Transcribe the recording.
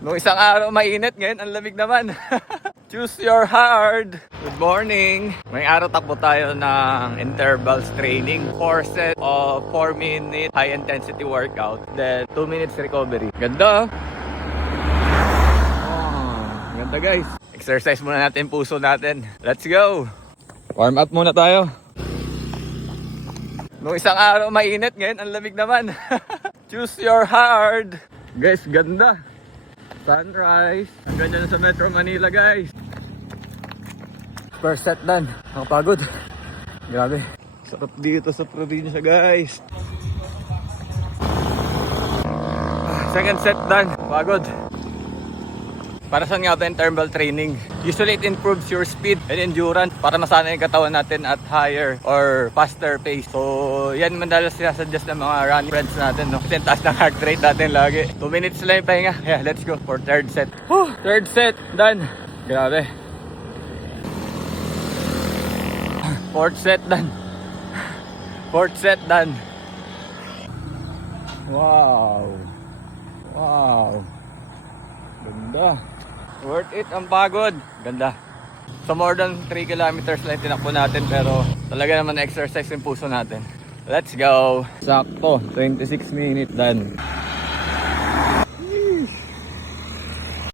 Nung isang araw mainit, ngayon ang lamig naman. Choose your hard. Good morning. May araw takbo tayo ng intervals training. 4 set of 4-minute high intensity workout. Then 2 minutes recovery. Ganda. Ganda guys. Exercise muna natin puso natin. Let's go. Warm up muna tayo. Nung isang araw mainit, ngayon ang lamig naman. Choose your hard. Guys, ganda. Sunrise. Ang ganda sa Metro Manila guys. First set done. Nakapagod. Grabe. Sarap dito sa probinsya guys. Second set done. Pagod. Para saan nga ba interval training? Usually it improves your speed and endurance para masanay yung katawan natin at higher or faster pace. So yan madalas sinasuggest ng mga running friends natin, no? Kasi taas ng heart rate natin lagi. 2 minutes lang yung pahinga. Yeah, let's go for third set. Whew, third set done. Grabe. Fourth set done. Fourth set done. Wow. Wow. Ganda. Worth it ang pagod. Ganda. So more than 3 kilometers lang tinakbo natin pero talaga naman exercise yung puso natin. Let's go. Sakto. 26 minutes done.